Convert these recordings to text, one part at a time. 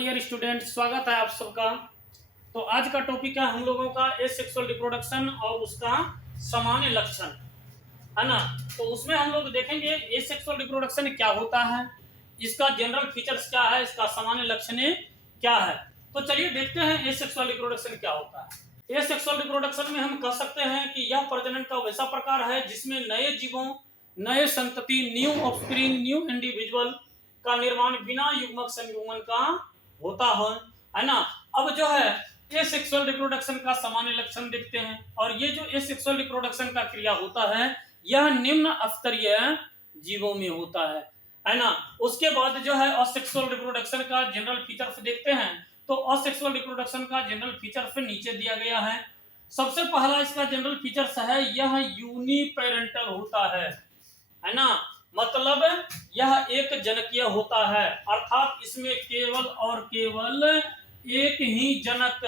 Dear student, स्वागत है आप सबका। तो आज का टॉपिक है हम लोगों का एसेक्सुअल रिप्रोडक्शन और उसका सामान्य लक्षण, है ना। तो उसमें हम लोग देखेंगे एसेक्सुअल रिप्रोडक्शन क्या होता है, इसका जनरल फीचर्स क्या है, इसका सामान्य लक्षण क्या है। तो चलिए देखते हैं एसेक्सुअल रिप्रोडक्शन क्या होता है। एसेक्सुअल रिप्रोडक्शन में हम कह सकते हैं कि यह प्रजनन का वैसा प्रकार है जिसमें नए जीवों, नए संतति, न्यू ऑफस्प्रिंग, न्यू इंडिविजुअल का निर्माण बिना युग्मक संयुग्मन का होता है ना। अब जो है एसेक्सुअल रिप्रोडक्शन का सामान्य लक्षण देखते हैं, और ये जो एसेक्सुअल रिप्रोडक्शन का क्रिया होता है यह निम्न स्तरीय जीवों में होता है ना। उसके बाद जो है असेक्सुअल रिप्रोडक्शन का जनरल फीचर्स देखते हैं। तो असेक्सुअल रिप्रोडक्शन का जनरल फीचर्स नीचे दिया गया है। सबसे पहला इसका जनरल फीचर्स है यह यूनिपेरेंटल होता है ना। मतलब यह एक जनकीय होता है, अर्थात इसमें केवल और केवल एक ही जनक,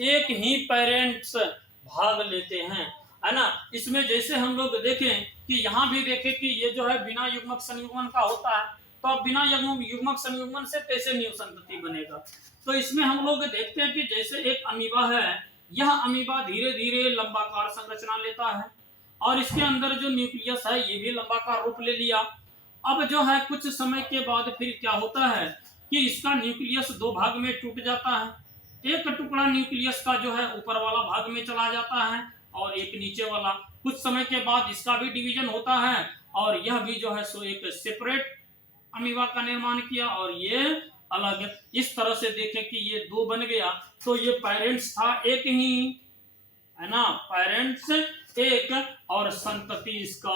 एक ही पेरेंट्स भाग लेते हैं, है ना। इसमें जैसे हम लोग देखें कि यहाँ भी देखें कि ये जो है बिना युग्मक संयुग्मन का होता है, तो अब बिना युग्मक संयुग्मन से कैसे न्यू संतति बनेगा। तो इसमें हम लोग देखते हैं कि जैसे एक अमीबा है, यह अमीबा धीरे धीरे लंबाकार संरचना लेता है और इसके अंदर जो न्यूक्लियस है ये भी लंबाकार रूप ले लिया। अब जो है कुछ समय के बाद फिर क्या होता है कि इसका न्यूक्लियस दो भाग में टूट जाता है। एक टुकड़ा न्यूक्लियस का जो है ऊपर वाला भाग में चला जाता है और एक नीचे वाला। कुछ समय के बाद इसका भी डिवीजन होता है और यह भी जो है सो एक सेपरेट अमीबा का निर्माण किया और ये अलग। इस तरह से देखें कि ये दो बन गया, तो ये पेरेंट्स था एक ही, है ना, पेरेंट्स एक और संतति इसका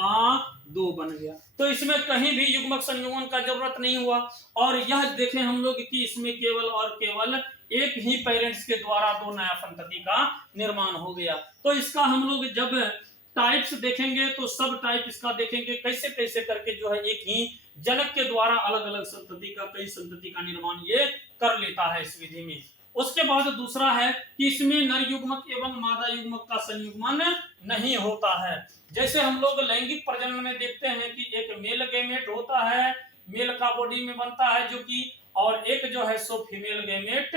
दो बन गया। तो इसमें कहीं भी युग्मक संयुग्मन का जरूरत नहीं हुआ। और यह देखें हम लोग कि इसमें केवल और केवल एक ही पेरेंट्स के द्वारा दो नया संतति का निर्माण हो गया। तो इसका हम लोग जब टाइप्स देखेंगे तो सब टाइप इसका देखेंगे कैसे कैसे करके जो है एक ही जनक के द्वारा अलग अलग संतति का, कई संतति का निर्माण ये कर लेता है इस विधि में। उसके बाद दूसरा है कि इसमें नर युग्मक एवं मादा युग्मक का संयुग्मन नहीं होता है। जैसे हम लोग लैंगिक प्रजनन में देखते हैं कि एक मेल गैमेट होता है, मेल का बॉडी में बनता है जो कि, और एक जो है सो फीमेल गैमेट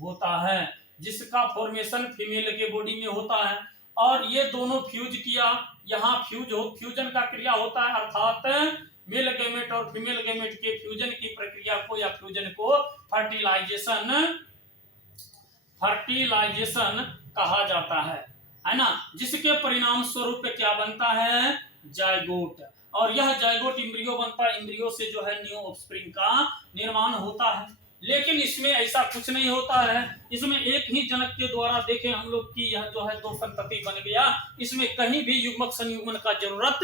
होता है जिसका फॉर्मेशन फीमेल के बॉडी में होता है। और ये दोनों फ्यूज किया, यहाँ फ्यूजन का क्रिया होता है, अर्थात मेल गैमेट और फीमेल गैमेट के फ्यूजन की प्रक्रिया को या फ्यूजन को फर्टिलाइजेशन कहा जाता है ना। जिसके परिणाम स्वरूप क्या बनता है, जायगोट। और यह जायगोट एम्ब्रियो बनता है, एम्ब्रियो से जो है न्यू ऑफस्प्रिंग का निर्माण होता है। लेकिन इसमें ऐसा कुछ नहीं होता है। इसमें एक ही जनक के द्वारा देखें हम लोग कि यह जो है दो संतति बन गया, इसमें कहीं भी युग्मक संयुग्मन का जरूरत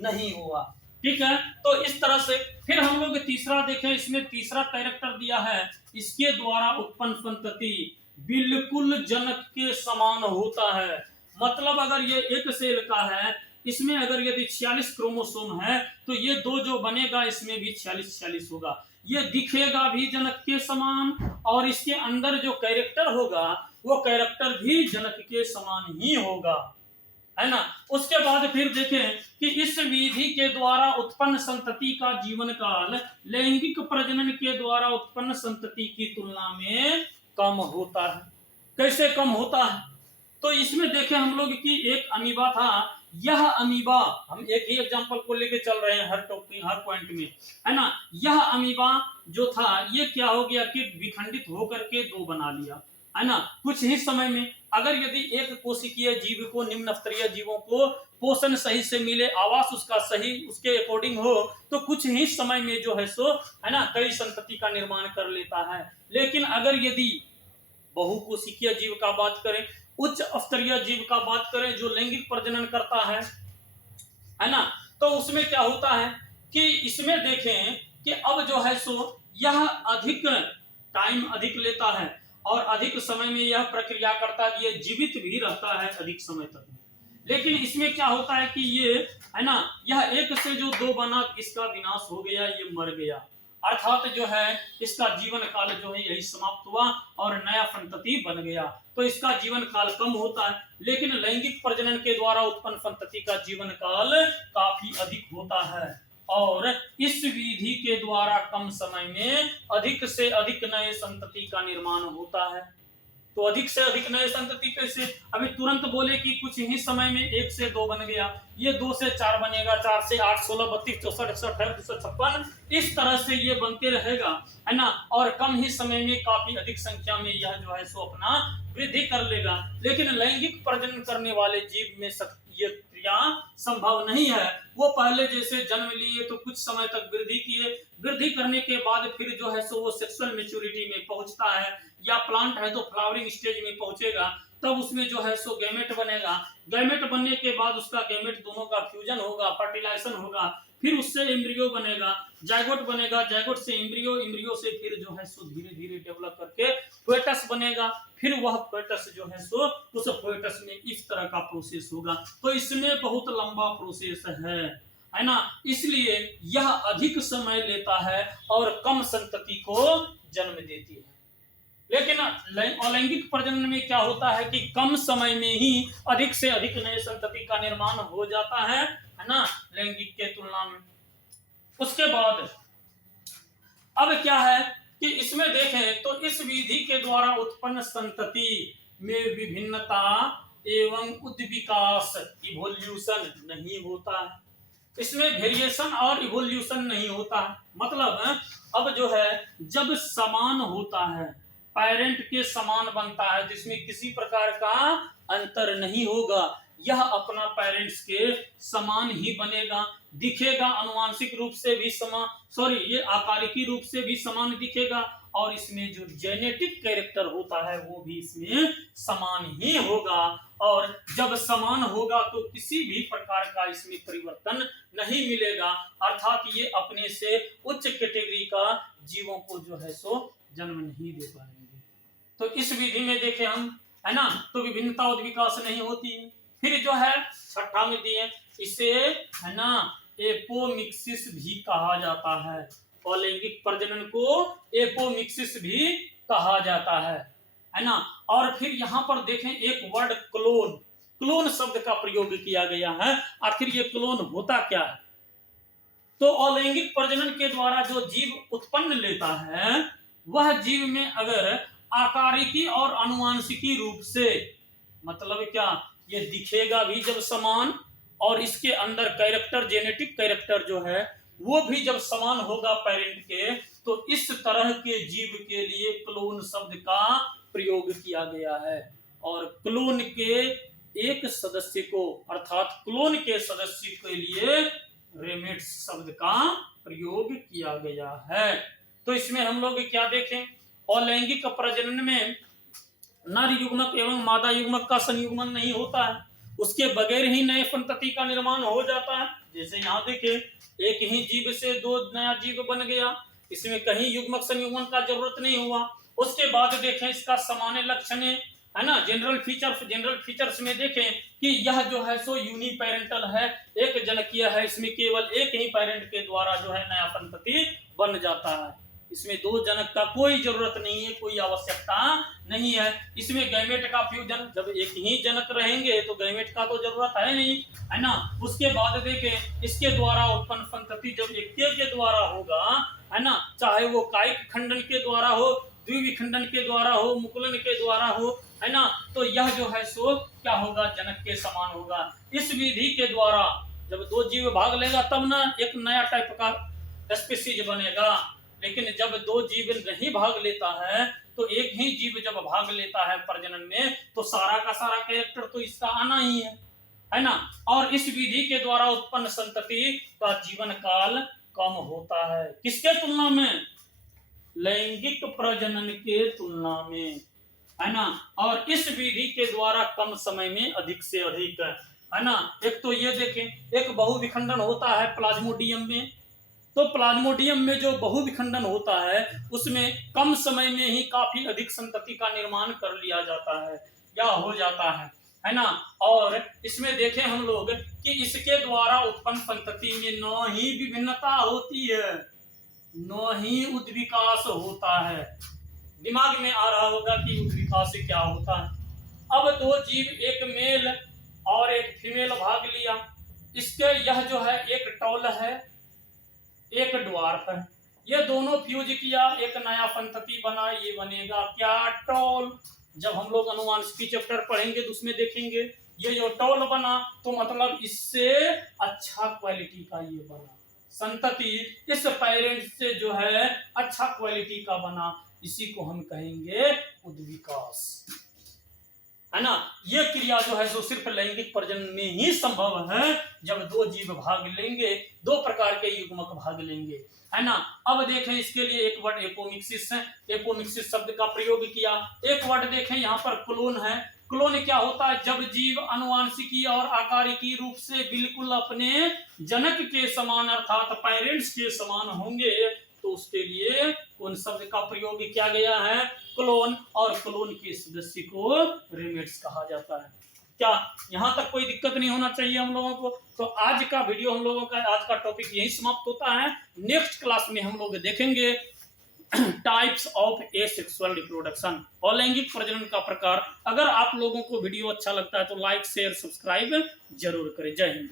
नहीं हुआ। ठीक है, तो इस तरह से फिर हम लोग तीसरा देखें, इसमें तीसरा कैरेक्टर दिया है, इसके द्वारा उत्पन्न संतति बिल्कुल जनक के समान होता है। मतलब अगर ये एक सेल का है, इसमें अगर यदि 46 क्रोमोसोम है तो ये दो जो बनेगा इसमें भी 46 होगा। ये दिखेगा भी जनक के समान और इसके अंदर जो कैरेक्टर होगा वो कैरेक्टर भी जनक के समान ही होगा, है ना। उसके बाद फिर देखें कि इस विधि के द्वारा उत्पन्न संतति का जीवन काल लैंगिक प्रजनन के द्वारा उत्पन्न संतति की तुलना में कम होता है। कैसे कम होता है, तो इसमें देखें हम लोग कि एक अमीबा था। यह अमीबा, हम एक ही एग्जांपल को लेके चल रहे हैं हर टॉपिक हर पॉइंट में, है ना। यह अमीबा जो था ये क्या हो गया कि विखंडित होकर के दो बना लिया, है ना, कुछ ही समय में। अगर यदि एक कोशिकीय जीव को, निम्न स्तरीय जीवों को पोषण सही से मिले, आवास उसका सही उसके अकॉर्डिंग हो, तो कुछ ही समय में जो है सो, है ना, कई संतति का निर्माण कर लेता है। लेकिन अगर यदि बहुकोशिकीय जीव का बात करें, उच्च स्तरीय जीव का बात करें जो लैंगिक प्रजनन करता है ना, तो उसमें क्या होता है कि इसमें देखें कि अब जो है सो यह अधिक टाइम अधिक लेता है और अधिक समय में यह प्रक्रिया करता है, ये जीवित भी रहता है अधिक समय तक। लेकिन इसमें क्या होता है कि ये, है ना, यह एक से जो दो बना इसका विनाश हो गया, ये मर गया, अर्थात जो है इसका जीवन काल जो है यही समाप्त हुआ और नया संतति बन गया। तो इसका जीवन काल कम होता है। लेकिन लैंगिक प्रजनन के द्वारा उत्पन्न संतति का जीवन काल काफी अधिक होता है और इस विधि के द्वारा कम समय में अधिक से अधिक नए संतति का निर्माण होता है। तो अधिक से अधिक नए संतति कैसे? अभी तुरंत बोले कि कुछ ही समय में 1 से 2 बन गया, ये 2 से 4 बनेगा, 4 से 8, 16, 32, 64, 128, 256, इस तरह से ये बनते रहेगा, है ना। और कम ही समय में काफी अधिक संख्या में यह जो है सो अपना वृद्धि कर लेगा। लेकिन लैंगिक प्रजनन करने वाले जीव में ये क्रिया संभव नहीं है। वो पहले जैसे जन्म लिए तो कुछ समय तक वृद्धि किए, वृद्धि करने के बाद फिर जो है सो वो सेक्सुअल मैच्योरिटी में पहुंचता है, या प्लांट है तो फ्लावरिंग स्टेज में पहुंचेगा, तब उसमें जो है सो गैमेट बनेगा। गैमेट बनने के बाद उसका गैमेट दोनों का फ्यूजन होगा, फर्टिलाइजेशन होगा, फिर उससे एम्ब्रियो बनेगा, जाइगोट बनेगा, जाइगोट से एम्ब्रियो, एम्ब्रियो से फिर जो है सो धीरे धीरे डेवलप करके फेटस बनेगा, फिर वह फेटस जो है सो उस फेटस में इस तरह का प्रोसेस होगा। तो इसमें बहुत लंबा प्रोसेस है ना। इसलिए यह अधिक समय लेता है और कम संतति को जन्म देती है। लेकिन अलैंगिक प्रजनन में क्या होता है कि कम समय में ही अधिक से अधिक नए संतति का निर्माण हो जाता है ना, लैंगिक के तुलना में। उसके बाद अब क्या है कि इसमें देखें तो इस विधि के द्वारा उत्पन्न संतति में विभिन्नता एवं उद्विकास, इवोल्यूशन नहीं होता है। इसमें वेरिएशन और इवोल्यूशन नहीं होता है। मतलब अब जो है जब समान होता है, पेरेंट के समान बनता है, जिसमें किसी प्रकार का अंतर नहीं होगा, यह अपना पेरेंट्स के समान ही बनेगा, दिखेगा, अनुवांशिक रूप से भी समान, ये आकारिकी रूप से भी समान दिखेगा, और इसमें जो जेनेटिक कैरेक्टर होता है वो भी इसमें समान ही होगा। और जब समान होगा तो किसी भी प्रकार का इसमें परिवर्तन नहीं मिलेगा, अर्थात ये अपने से उच्च कैटेगरी का जीवों को जो है सो जन्म नहीं दे पाएंगे। तो इस विधि में देखें हम, है ना, तो विभिन्नता और विकास नहीं होती है। फिर जो है छठा में दिए, इसे है ना एपोमिक्सिस भी कहा जाता है। अलैंगिक प्रजनन को एपोमिक्सिस भी कहा जाता है ना। और फिर यहाँ पर देखें एक वर्ड क्लोन, क्लोन शब्द का प्रयोग किया गया है। आखिर ये क्लोन होता क्या है? तो अलैंगिक प्रजनन के द्वारा जो जीव उत्पन्न लेता है, वह जीव में अगर आकारिकी और अनुवांशिकी रूप से, मतलब क्या, ये दिखेगा भी जब समान, और इसके अंदर कैरेक्टर, जेनेटिक कैरेक्टर जो है वो भी जब समान होगा पेरेंट के, तो इस तरह के जीव के लिए क्लोन शब्द का प्रयोग किया गया है। और क्लोन के एक सदस्य को, अर्थात क्लोन के सदस्य के लिए रेमेट्स शब्द का प्रयोग किया गया है। तो इसमें हम लोग क्या देखें, अलैंगिक प्रजनन में नर युग्मक एवं मादा युग्मक का संयुग्मन नहीं होता है, उसके बगैर ही नए संतति का निर्माण हो जाता है। जैसे यहाँ देखें, एक ही जीव से 2 नया जीव बन गया, इसमें कहीं युग्मक संयुग्मन का जरूरत नहीं हुआ। उसके बाद देखें इसका सामान्य लक्षण है ना, जनरल फीचर्स में देखें कि यह जो है सो यूनिपेरेंटल है, एक जनकीय है, इसमें केवल एक ही पेरेंट के द्वारा जो है नया संतति बन जाता है। इसमें 2 जनक का कोई जरूरत नहीं है, कोई आवश्यकता नहीं है। इसमें गैमेट का फ्यूजन, जब एक ही जनक रहेंगे तो गैमेट का तो जरूरत है नहीं, है ना। उसके बाद देखें इसके द्वारा उत्पन्न संतति जब एक के द्वारा होगा, है ना, चाहे वो कायिक खंडन के द्वारा हो, द्विविखंडन के द्वारा हो, मुकुलन के द्वारा हो, है ना, तो यह जो है सो क्या होगा, जनक के समान होगा। इस विधि के द्वारा जब 2 जीव भाग लेगा तब ना एक नया टाइप का स्पीशीज बनेगा। लेकिन जब 2 जीव नहीं भाग लेता है, तो एक ही जीव जब भाग लेता है प्रजनन में, तो सारा का सारा कैरेक्टर तो इसका आना ही है ना। और इस विधि के द्वारा उत्पन्न संतति का जीवन काल कम होता है, किसके तुलना में? लैंगिक प्रजनन के तुलना में, है ना। और इस विधि के द्वारा कम समय में अधिक से अधिक, है ना। एक तो ये देखें, एक बहुविखंडन होता है प्लाज्मोडियम में, तो प्लाज्मोडियम में जो बहुविखंडन होता है उसमें कम समय में ही काफी अधिक संतति का निर्माण कर लिया जाता है या हो जाता है ना। और इसमें देखें हम लोग कि इसके द्वारा उत्पन्न संतति में न ही विभिन्नता होती है, न ही उद्विकास होता है। दिमाग में आ रहा होगा कि उद्विकास क्या होता है। अब 2 जीव, एक मेल और एक फीमेल भाग लिया, इसके यह जो है एक टॉल है, एक ड्वार्फ है। ये दोनों फ्यूज किया, एक नया संतति बना, ये बनेगा क्या? टॉल। जब हम लोग अनुवांशिकी चैप्टर पढ़ेंगे तो उसमें देखेंगे ये जो टॉल बना तो मतलब इससे अच्छा क्वालिटी का ये बना संतति, इस पेरेंट से जो है अच्छा क्वालिटी का बना, इसी को हम कहेंगे उद्विकास, है ना। ये क्रिया जो है सो सिर्फ लैंगिक प्रजनन में ही संभव है, जब दो जीव भाग लेंगे, दो प्रकार के युग्मक भाग लेंगे, है ना। अब देखें इसके लिए एक वर्ड एपोमिक्सिस है, एपोमिक्सिस शब्द का प्रयोग किया। एक वर्ड देखें यहाँ पर क्लोन है। क्लोन क्या होता है? जब जीव अनुवांशिकी और आकारिकी रूप से बिल्कुल अपने जनक के समान अर्थात पेरेंट्स के समान होंगे तो उसके लिए कौन शब्द का प्रयोग किया गया है? क्लोन। और क्लोन के सदस्य को रीमेट्स कहा जाता है। क्या यहाँ तक कोई दिक्कत नहीं होना चाहिए हम लोगों को? तो आज का वीडियो हम लोगों का, आज का टॉपिक यही समाप्त होता है। नेक्स्ट क्लास में हम लोग देखेंगे टाइप्स ऑफ एसेक्सुअल रिप्रोडक्शन, अलैंगिक प्रजनन का प्रकार। अगर आप लोगों को वीडियो अच्छा लगता है तो लाइक शेयर सब्सक्राइब जरूर करें। जय हिंद।